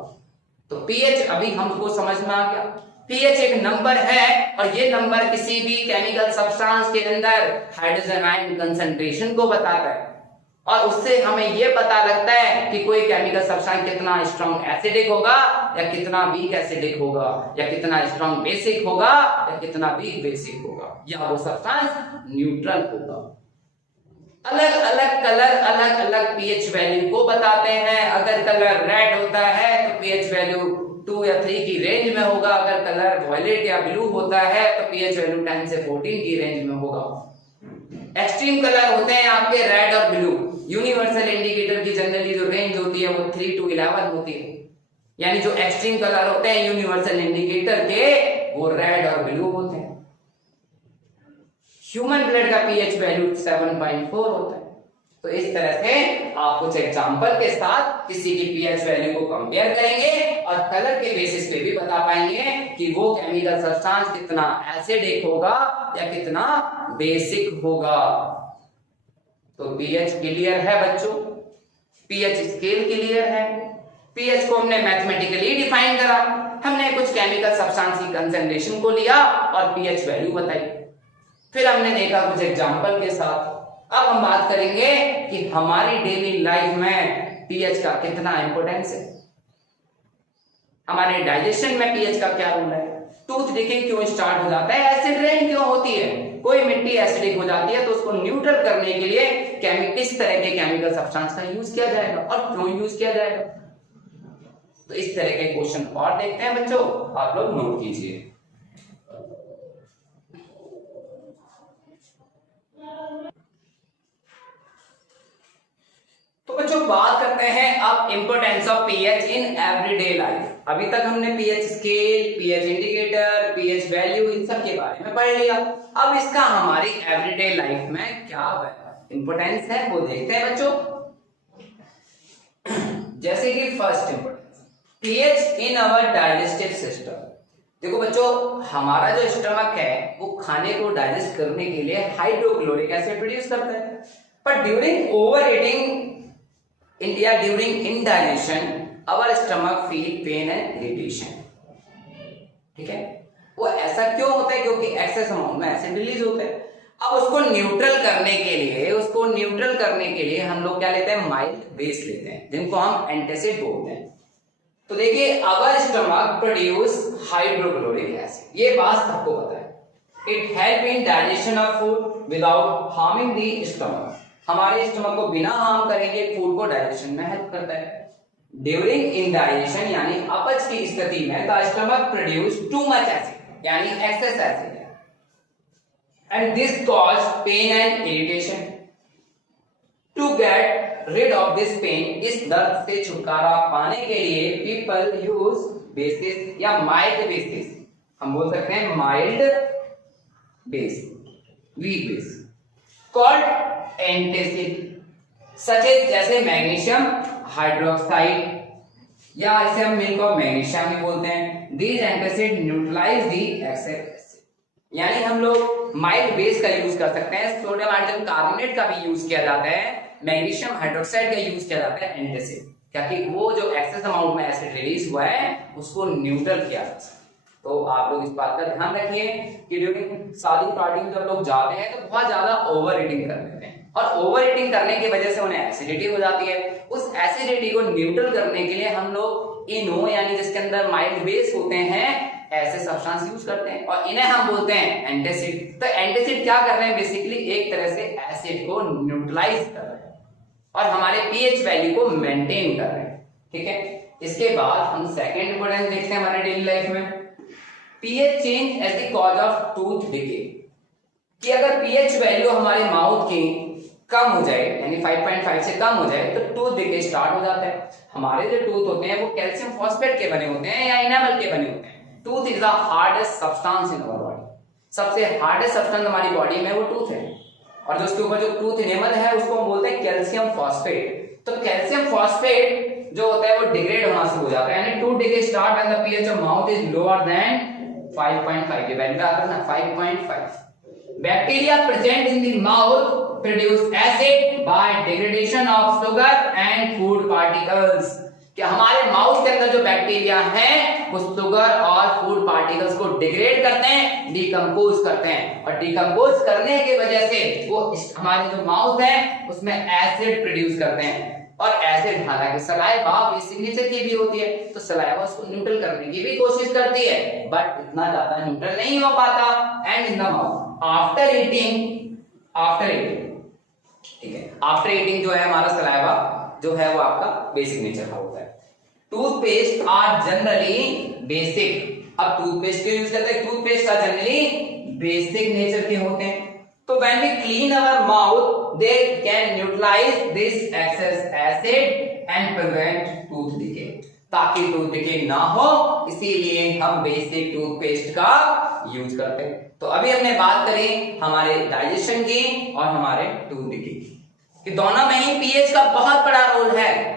तो पीएच अभी हमको समझ में आ गया, पीएच एक नंबर है और ये नंबर किसी भी केमिकल सब्सटेंस के अंदर हाइड्रोजन आयन कंसंट्रेशन को बताता है, और उससे हमें ये पता लगता है कि कोई केमिकल सब्सटेंस कितना स्ट्रॉन्ग एसिडिक होगा या कितना वीक एसिडिक होगा, या कितना स्ट्रॉन्ग बेसिक होगा या कितना वीक बेसिक होगा, या वो सब्सटेंस न्यूट्रल होगा। अलग अलग कलर अलग अलग पीएच वैल्यू को बताते हैं। अगर कलर रेड होता है तो पीएच वैल्यू 2 या 3 की रेंज में होगा, अगर कलर वॉयलेट या ब्लू होता है तो पीएच वैल्यू 10 से 14 की रेंज में होगा। एक्सट्रीम कलर होते हैं आपके रेड और ब्लू। यूनिवर्सल इंडिकेटर की जनरली जो रेंज होती है वो 3 to 11 होती है, यानी जो एक्सट्रीम कलर होते हैं यूनिवर्सल इंडिकेटर के वो रेड और ब्लू होते हैं। ह्यूमन ब्लड का पीएच वैल्यू 7.4 होता है। तो इस तरह से आप कुछ एग्जांपल के साथ किसी की पीएच वैल्यू को कंपेयर करेंगे और कलर के बेसिस पे भी बता पाएंगे कि वो केमिकल सब्सटेंस कितना एसिडिक होगा या कितना बेसिक होगा। तो पीएच क्लियर है बच्चों, पीएच स्केल क्लियर है। पीएच को हमने मैथमेटिकली डिफाइन करा, हमने कुछ केमिकल सब्सटेंस की कंसंट्रेशन को लिया और पीएच वैल्यू बताई, फिर हमने देखा कुछ एग्जांपल के साथ। अब हम बात करेंगे कि हमारी डेली लाइफ में पीएच का कितना इंपॉर्टेंस है, हमारे डाइजेशन में पीएच का क्या रोल है, टूथ डिकेइंग क्यों स्टार्ट हो जाता है, एसिड रेन क्यों होती है, कोई मिट्टी एसिडिक हो जाती है तो उसको न्यूट्रल करने के लिए किस तरह के केमिकल सब्सटेंस का यूज किया जाएगा और क्यों यूज किया जाएगा। तो इस तरह के क्वेश्चन और देखते हैं बच्चों, आप लोग नोट कीजिए। तो बच्चों बात करते करते हैं अब importance of pH in everyday life. अभी तक हमने pH scale, pH indicator, pH value in सब के बारे में पढ़ लिया। अब इसका हमारी एवरीडे लाइफ में क्या इंपोर्टेंस है वो देखते हैं बच्चों। जैसे कि first importance pH in our digestive system. देखो बच्चों, हमारा जो स्टमक है वो खाने को डाइजेस्ट करने के लिए हाइड्रोक्लोरिक एसिड प्रोड्यूस करता है, पर ड्यूरिंग ओवर ईटिंग या during indigestion our stomach feel pain and irritation. ठीक है, वो ऐसा क्यों होता है? क्योंकि एक्सेस अमाउंट में एसिड रिलीज होता है। अब उसको न्यूट्रल करने के लिए हम लोग क्या लेते हैं? माइल्ड बेस लेते हैं, जिनको हम एंटासिड बोलते हैं। तो देखिए, अवर स्टमक प्रोड्यूस हाइड्रोक्लोरिक एसिड, ये बात सबको पता है। It help in digestion of food without harming the stomach. हमारे स्टमक को बिना हार्म करेंगे फूड को डाइजेशन में हेल्प करता है। ड्यूरिंग इनडाइजेशन यानी अपच की स्थिति में the stomach produce too much acid यानी excess acid, and this cause pain and irritation. To get rid of this pain, इस दर्द से छुटकारा पाने के लिए people use bases या mild bases, हम बोल सकते हैं mild base, weak base called antacid, such as जैसे मैग्नीशियम हाइड्रोक्साइड या इसे हम मिल्क ऑफ मैग्नीशियम भी बोलते हैं। These antacid neutralize the excess acid, यानी हम लोग माइल्ड बेस का यूज कर सकते हैं। सोडियम हाइड्रोजन कार्बोनेट का भी यूज किया जाता है, मैग्नीशियम हाइड्रोक्साइड का यूज किया जाता है एंटासिड, ताकि वो जो एक्सेस अमाउंट में एसिड रिलीज हुआ है उसको न्यूट्रल किया जा सके। तो आप लोग इस बात का ध्यान रखिए कि ड्यूरिंग शादी पार्टी में जब लोग जाते हैं तो बहुत ज्यादा ओवर ईटिंग कर लेते हैं, और ओवर ईटिंग करने की वजह से उन्हें एसिडिटी हो जाती है। उस एसिडिटी को न्यूट्रल करने के लिए हम लोग इनो यानी जिसके अंदर माइल्ड बेस होते हैं ऐसे सब्सटेंस यूज करते हैं, और इन्हें हम बोलते हैं एंटासिड। तो एंटासिड क्या कर रहे हैं? बेसिकली एक तरह से एसिड को न्यूट्रलाइज कर रहे हैं और हमारे पीएच वैल्यू को मेंटेन कर रहे हैं। ठीक है, इसके बाद हम सेकंड इंपोर्टेंस देखते हैं हमारे डेली लाइफ में। PH change as the cause of tooth decay, कि अगर पीएच वैल्यू हमारे माउथ की कम हो जाए यानी 5.5 से कम हो जाए तो टूथ डिके स्टार्ट हो जाता है। हमारे जो टूथ होते हैं वो कैल्शियम फॉस्फेट के बने होते हैं या इनेमल के बने होते हैं। Tooth is the hardest substance in our body, सबसे हार्डेस्ट सब्सटेंस हमारी बॉडी में वो टूथ है, और जो उसके ऊपर जो टूथ इनेमल है उसको हम बोलते हैं कैल्शियम फॉस्फेट। तो कैल्शियम फॉस्फेट जो होता है वो डिग्रेड होना शुरू हो जाता है, यानी tooth decay start when the pH of mouth is lower than 5.5, ये वैल्यू आता है ना 5.5। Bacteria present in the mouth produce acid by degradation of sugar and food particles, कि हमारे माउथ के अंदर जो बैक्टीरिया हैं वो शुगर और फूड पार्टिकल्स को डिग्रेड करते हैं, डिकम्पोज करते हैं, और डिकम्पोज करने की वजह से वो हमारे जो माउथ है उसमें एसिड प्रोड्यूस करते हैं। और एसिड हालांकि सलाइवा बेसिक नेचर की भी होती है, तो सलाइवा उसको न्यूट्रल करने की भी कोशिश करती है, बट इतना ज्यादा न्यूट्रल नहीं हो पाता। And in the mouth after eating, ठीक है, आफ्टर ईटिंग जो है हमारा सलाइवा जो है वो आपका बेसिक नेचर का होता है। टूथपेस्ट आर जनरली बेसिक, अब टूथपेस्ट क्यों यूज करते हैं? Toothpaste are generally basic nature के होते हैं। तो when we clean our mouth they can neutralize this excess acid and prevent tooth decay, ताकि टूथ डिके ना हो इसीलिए हम बेसिक टूथपेस्ट का यूज करते हैं। तो अभी हमने बात करी हमारे डाइजेशन की और हमारे टूथ डिके की, कि दोनों में ही पीएच का बहुत बड़ा रोल है।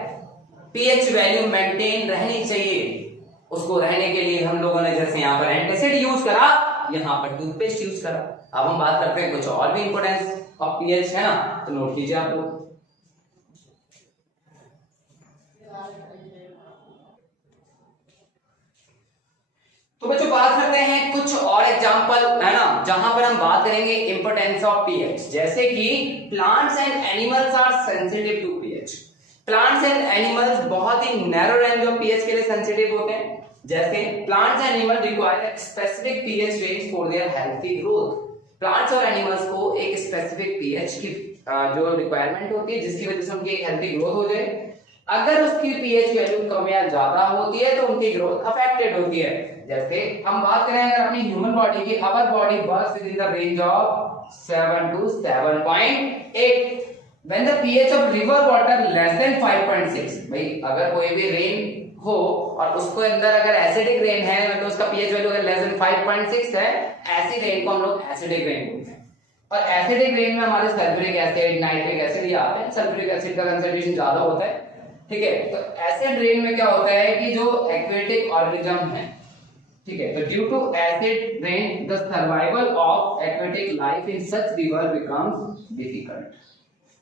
पीएच वैल्यू मेंटेन रहनी चाहिए, उसको रहने के लिए हम लोगों ने जैसे यहाँ पर एंटासिड यूज करा, यहाँ पर टूथपेस्ट यूज करा। अब हम बात करते हैं कुछ और भी इंपोर्टेंस ऑफ पीएच है ना, तो नोट कीजिए आप लोग। तो बच्चों बात करते हैं कुछ और एग्जांपल है ना, जहां पर हम बात करेंगे इंपोर्टेंस ऑफ पीएच। जैसे कि plants and animals are sensitive to pH. Plants and animals बहुत ही नैरो रेंज ऑफ पीएच के लिए सेंसिटिव होते हैं। जैसे plants and animal require specific pH range for their healthy growth. Plants और एनिमल्स को एक स्पेसिफिक पीएच की जो रिक्वायरमेंट होती है जिसकी वजह से उनकी हेल्थी ग्रोथ हो जाए। अगर उसकी पीएच वैल्यू कम या ज्यादा होती है तो उनकी ग्रोथ अफेक्टेड होती है। जैसे हम बात करें अगर अपनी ह्यूमन बॉडी की, our body birth with in the range of 7 to 7.8, when the pH of river water less than 5.6, भाई अगर कोई भी रेन हो और उसको अंदर अगर एसिडिक रेन है तो उसका पीएच वैल्यू अगर लेस देन 5.6 है, ऐसी रेन को हम लोग एसिडिक रेन बोलते हैं। और एसिडिक रेन में हमारे सल्फ्यूरिक एसिड, नाइट्रिक एसिड ये आते हैं, सल्फ्यूरिक एसिड का कंसंट्रेशन ज्यादा होता है, ठीक है। तो एसिड रेन में क्या होता है कि जो एक्वेटिक ऑर्गेनिज्म है, ठीक है, तो due to acid rain the survival of aquatic life in such river becomes difficult.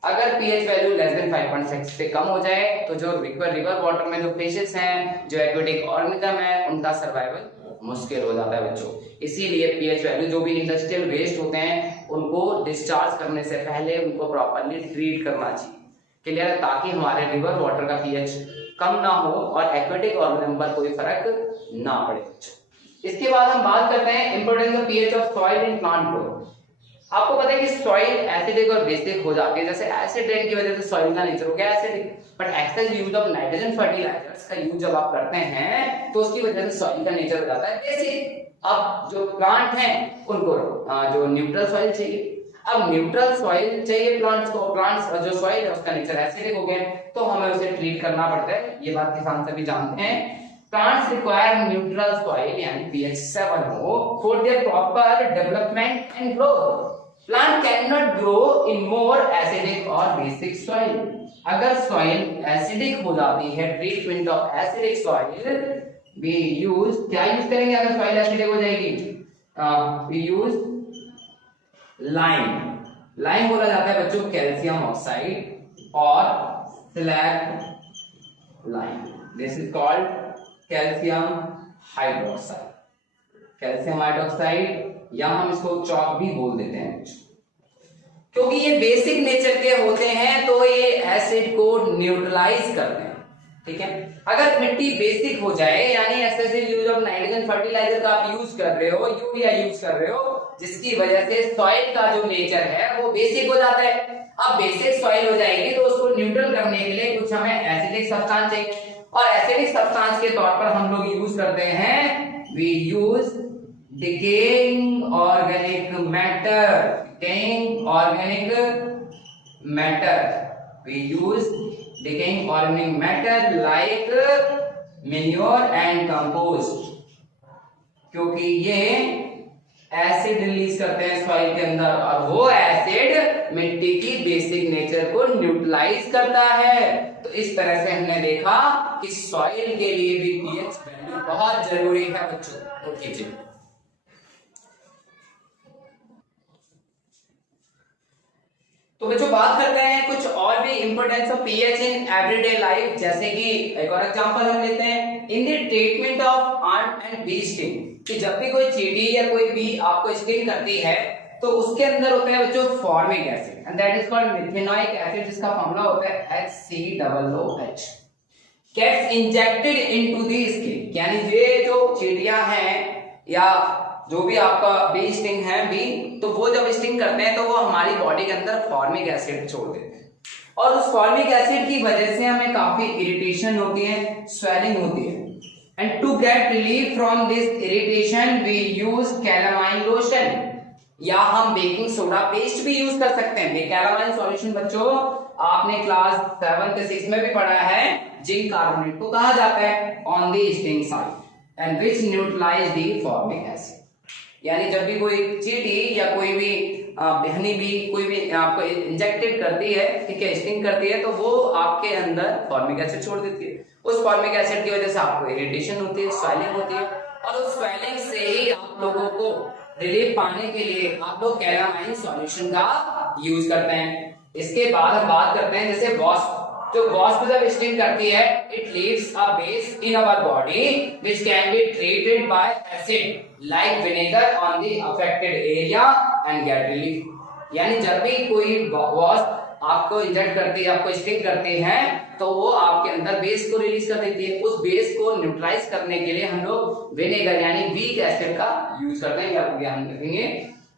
अगर पीएच वैल्यू लेस देन 5.6 से कम हो जाए तो जो रिवर वाटर में जो फिशेस हैं, जो एक्वेटिक ऑर्गेनिज्म है, उनका सर्वाइवल मुश्किल हो जाता है बच्चों। इसीलिए पीएच वैल्यू, जो भी इंडस्ट्रियल वेस्ट होते हैं उनको डिस्चार्ज करने से पहले उनको प्रॉपर्ली ट्रीट करना चाहिए, क्लियर, ताकि हमारे रिवर वाटर का पीएच कम ना हो और एक्वेटिक ऑर्गेनिज्म पर कोई फर्क ना पड़े बच्चों। इसके बाद हम बात करते हैं importance of pH of soil in plant growth. आपको पता है कि सॉइल एसिडिक और बेसिक हो जाती है, जैसे एसिड रेन की वजह से सॉइल का नेचर हो गया acidic, but excess use of nitrogen fertilizers का यूज जब आप करते हैं तो उसकी वजह से सॉइल का नेचर हो जाता है बेसिक। अब जो प्लांट हैं उनको जो न्यूट्रल सॉइल चाहिए, अब न्यूट्रल सॉइल चाहिए प्लांट्स को, प्लांट्स जो सॉइल है उसका नेचर एसिडिक हो गया तो हमें उसे ट्रीट करना पड़ता है, ये बात किसान सभी जानते हैं। प्लांट्स रिक्वायर न्यूट्रल सॉइल यानी pH 7 हो for their proper development and growth. Plant can not grow in more acidic और बेसिक सॉइल। अगर सॉइल एसिडिक हो जाती है, treatment of acidic soil we use, क्या यूज करेंगे अगर सॉइल एसिडिक हो जाएगी? वी यूज लाइम बोला जाता है बच्चों कैल्शियम ऑक्साइड और slag lime, this is called calcium hydroxide, calcium hydroxide, या हम इसको चॉक भी बोल देते हैं, क्योंकि ये बेसिक नेचर के होते हैं तो ये एसिड को न्यूट्रलाइज करते हैं, ठीक है। अगर मिट्टी बेसिक हो जाए यानी excessive use of nitrogen fertilizer का आप यूज कर रहे हो, यूरिया यूज कर रहे हो, जिसकी वजह से सॉइल का जो नेचर है वो बेसिक हो जाता है। अब बेसिक सॉइल हो जाएगी तो उसको न्यूट्रल करने के लिए कुछ हमें एसिडिक सब्सटेंस चाहिए, और एसिडिक सब्सटेंस के तौर पर हम लोग यूज करते हैं, we use decaying organic matter, decaying organic matter, we use decaying organic matter like manure and compost, क्योंकि ये एसिड रिलीज करते हैं सॉइल के अंदर और वो एसिड मिट्टी की बेसिक नेचर को न्यूट्रलाइज करता है। तो इस तरह से हमने देखा कि सॉइल के लिए भी पीएच वैल्यू बहुत जरूरी है बच्चों। ओके जी, तो बच्चों बात करते हैं कुछ और भी importance of pH in everyday life, जैसे कि एक और एग्जांपल हम लेते हैं in the treatment of ant and bee sting, कि जब भी कोई चींटी या कोई बी आपको स्टिंग करती है तो उसके अंदर होता है बच्चों formic acid and that is called methanoic acid, जिसका फॉर्मूला होता है HCOOH, gets injected into the skin, यानी ये जो चींटियां हैं या जो भी आपका बी स्टिंग है बी, तो वो जब स्टिंग करते हैं तो वो हमारी बॉडी के अंदर फॉर्मिक एसिड छोड़ देते हैं और उस फॉर्मिक एसिड की वजह से हमें काफी इरिटेशन होती है, स्वेलिंग होती है, and to get relief from this irritation we use calamine lotion, या हम बेकिंग सोडा पेस्ट भी यूज कर सकते हैं। कैलामाइन सॉल्यूशन बच्चों आपने क्लास 7 6 में भी पढ़ा है, जिंक कार्बोनेट को कहा जाता है on the sting side and which neutralize the formic acid, यानी जब भी कोई चींटी या कोई भी बहनी भी कोई भी आपको इंजेक्टेड करती है, ठीक है, स्टिंग करती है, तो वो आपके अंदर फॉर्मिक एसिड छोड़ देती है। उस फॉर्मिक एसिड की वजह से आपको इरिटेशन होती है, स्वेलिंग होती है, और उस स्वेलिंग से ही आप लोगों को रिलीफ पाने के लिए आप लोग कैलामाइन सॉल्यूशन का यूज करते हैं। इसके बाद हम बात करते हैं जैसे वॉस्प, जो वॉस्प जब स्टिंग करती है it leaves a base in our body which can be treated by acid like vinegar on the affected area and get relief, यानी जब भी कोई वॉस्प आपको इंजेक्ट करती है, आपको स्टिंग करती है, तो वो आपके अंदर बेस को रिलीज कर देती है। उस बेस को न्यूट्रलाइज करने के लिए हम लोग विनेगर यानी वीक एसिड का यूज करते हैं, आपको ध्यान रखेंगे।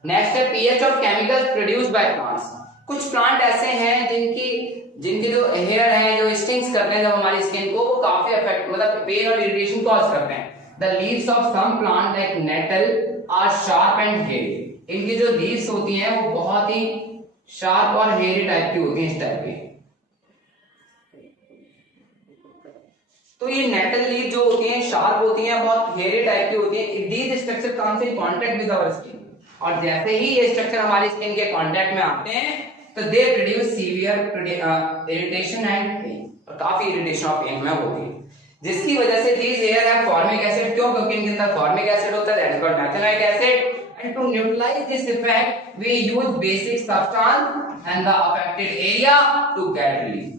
नेक्स्ट है pH of chemicals produced by plants. कुछ प्लांट ऐसे हैं जिनकी जो हेयर है, जो स्टिंग्स करते हैं जब हमारी स्किन को, वो काफी अफेक्ट मतलब पेन और इरिटेशन कॉज करते हैं। The leaves of some plant like nettle are sharp and heavy, इनकी जो लीव्स होती हैं वो बहुत ही शार्प और हेयरी टाइप की होती है, इस टाइप की। तो ये नेटल लीफ जो होती हैं शार्प होती हैं, बहुत हेयरी टाइप की होती हैं। These structure comes in contact with our skin, और जैसे ही ये स्ट्रक्चर हमारी स्किन के कांटेक्ट में आते हैं तो they produce severe irritation and pain, काफी इरिटेशन और पेन में होती है, जिसकी वजह से these hair have formic acid. क्यों? क्योंकि इनके अंदर फॉर्मिक एसिड होता है, that is called methanoic acid. And to neutralize this effect, we use basic substance and the affected area to get relief.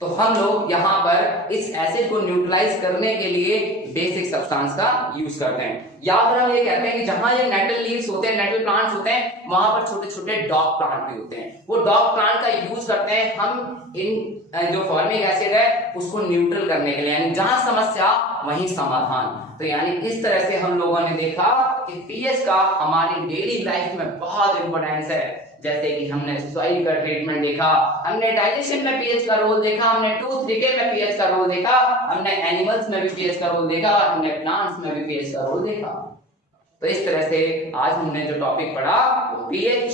तो हम लोग यहाँ पर इस एसिड को न्यूट्रलाइज करने के लिए बेसिक सब्सटेंस का यूज करते हैं, या फिर हम ये कहते हैं कि जहां ये नेटल लीव्स होते हैं, नेटल प्लांट्स होते हैं, वहां पर छोटे छोटे डॉग प्लांट भी होते हैं। वो डॉग प्लांट का यूज करते हैं हम इन जो फॉर्मिक एसिड है उसको न्यूट्रल करने के लिए, यानी जहां समस्या वहीं समाधान। तो यानी इस तरह से हम लोगों ने देखा कि पीएच का हमारी डेली लाइफ में बहुत इंपॉर्टेंस है। जैसे कि हमने सॉइल का ट्रीटमेंट देखा, हमने डाइजेशन में पीएच का रोल देखा, हमने टूथ डिके में पीएच का रोल देखा, हमने एनिमल्स में भी पीएच का रोल देखा, हमने प्लांट्स में भी पीएच का रोल देखा। तो इस तरह से आज हमने जो टॉपिक पढ़ा वो pH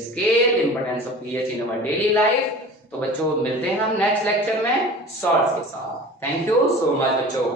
scale, importance of pH in our daily life. तो बच्चों मिलते हैं हम नेक्स्ट लेक्चर में सॉल्ट्स के साथ। थैंक यू सो मच बच्चों।